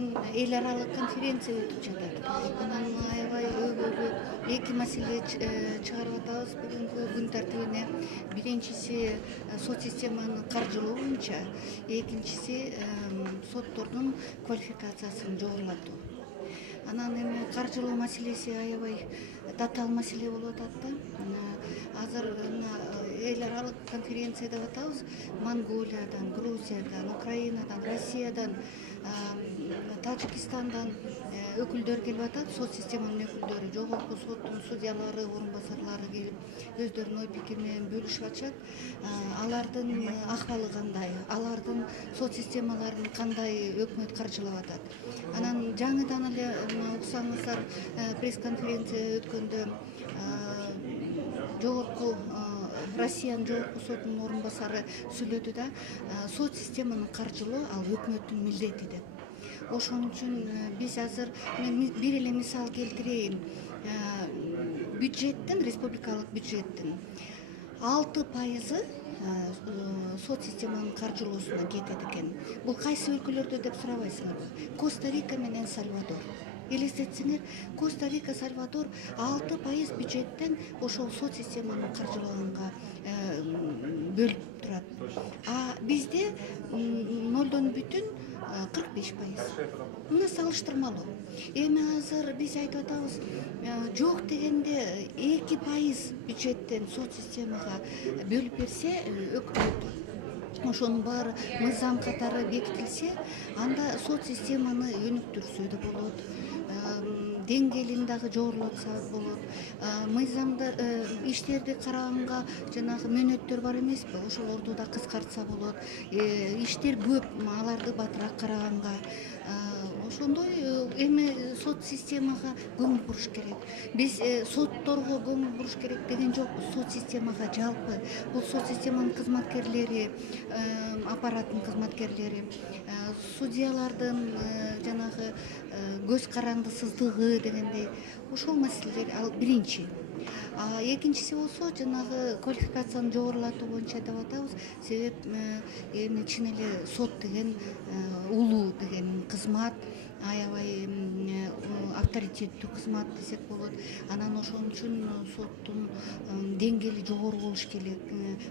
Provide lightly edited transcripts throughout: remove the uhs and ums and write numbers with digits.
анан эл аралык конференция өтүп жатат. Анан аябай өгүлүп эки маселе чыгарып атабыз бүгүнкү күн тартибине. Биринчиси сот системаны каржылоо боюнча, экинчиси соттордун квалификациясын жогорулатуу. Анан эми каржылоо маселеси аябай татаал маселе болуп атат да. Азыр мына эл аралык конференция деп атабыз. Монголиядан, Грузиядан, Украинадан, Россиядан, Тажикстандан өкүлдөр келип атат, сот системанын өкүлдөрү, жогорку соттун судьялары, орун басарлары келип өздөрүнүн ой пикири менен бөлүшүп атышат. Алардын акыбалы кандай, алардын сот системаларын кандай өкмөт каржылап атат. Анан жаңыдан эле уксаңыздар, пресс-конференция өткөндө жогорку Россиянын жогорку сотунун орун басары сүйлөдү да, сот системаны каржылоо ал өкмөттүн милдети деп. Ошон үчүн биз азыр бир эле мисал келтирейин. Бюджеттин, республикалык бюджеттин 6% сот системанын каржылоосуна кетет экен. Бул кайсы өлкөлөрдө деп сурабайсыңарбы? Коста-Рика менен Сальвадор. Элестетсеңер, Коста-Рика, Сальвадор 6% бюджеттен ошол сот системаны каржылаганга бөлүп турат. А бизде 0,45%. Мына салыштырмалуу. Эми азыр биз айтып атабыз, жок дегенде 2% бюджеттен сот системага бөлүп берсе өкмөт, ошонун баары мыйзам катары бекитилсе, анда сот системаны өнүктүрсө да болот, деңгээлин дагы жогорулатса болот. Мыйзамда иштерди караганга жанагы мөөнөттөр бар эмеспи? Ошолорду да кыскартса болот. Иштер көп, аларды батыраак караганга. Ошондой эми сот системага көңүл буруш керек. Биз сотторго көңүл буруш керек деген жокпуз. Сот системага жалпы. Бул сот системанын кызматкерлери, аппараттын кызматкерлери, судьялардын жанагы көз карандысыздыгы дегендей, ошол маселелер ал биринчи. Экинчиси болсо жанагы квалификацияны жогорулатуу боюнча деп атабыз. Себеп эми чын эле сот деген улуу деген кызмат, аябай авторитеттүү кызмат десек болот. Анан ошон үчүн соттун деңгээли жогору болуш керек.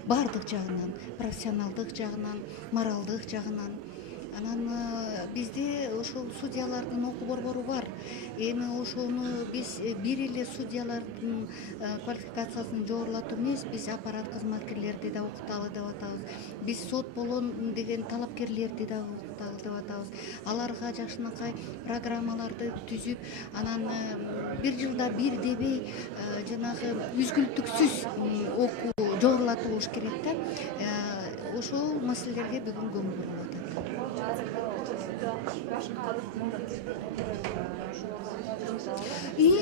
Баардык жагынан, профессионалдык жагынан, моралдык жагынан. Анан бизде ошол судьялардын окуу борбору бар. Эми ошону биз бир эле судьялардын квалификациясын жогорулатуу эмес, биз аппарат кызматкерлерди да окуталы деп атабыз. Биз сот болон деген талапкерлерди да окуталы деп атабыз. Аларга жакшынакай программаларды түзүп, анан бир жылда бир дебей жанагы үзгүлтүксүз окуу жогорулатуу болуш керек да. Ошол маселелерге бүгүн көңүл бурулуп атат.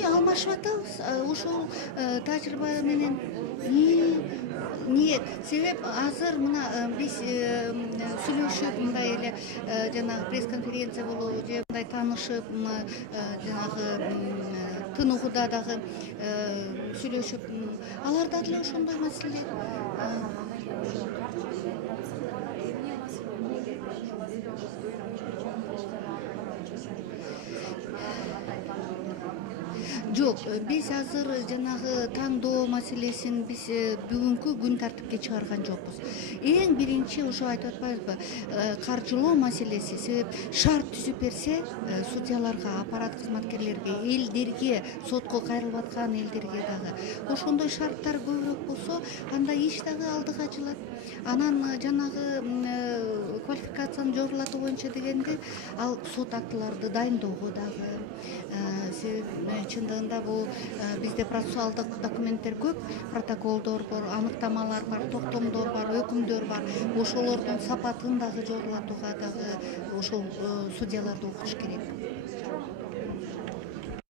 Алмашып атабыз. Ошол тажрыйба менен себеп азыр мына биз сүйлөшүп мындай эле жанагы пресс-конференция болобу же мындай таанышып жанагы тыныгуда дагы сүйлөшүп, аларда деле ошондой маселе. Жок, биз азыр жанагы тандоо маселесин биз бүгүнкү күн тартипке чыгарган жокпуз. Эң биринчи ошо айтып атпайбызбы, каржылоо маселеси. Себеп шарт түзүп берсе, судьяларга, аппарат кызматкерлерге, элдерге, сотко кайрылып аткан элдерге дагы ошондой шарттар көбүрөөк болсо, анда иш дагы алдыга жылат. Анан жанагы квалификацияны жогорулатуу боюнча дегенде, ал сот актыларды дайындоого дагы, чындыгында бул бизде процессуалдык документтер көп, протоколдор бар, аныктамалар бар, токтомдор бар, өкүмдөр бар. Ошолордун сапатын дагы жогорулатууга дагы ошол судьяларды окутуш керек.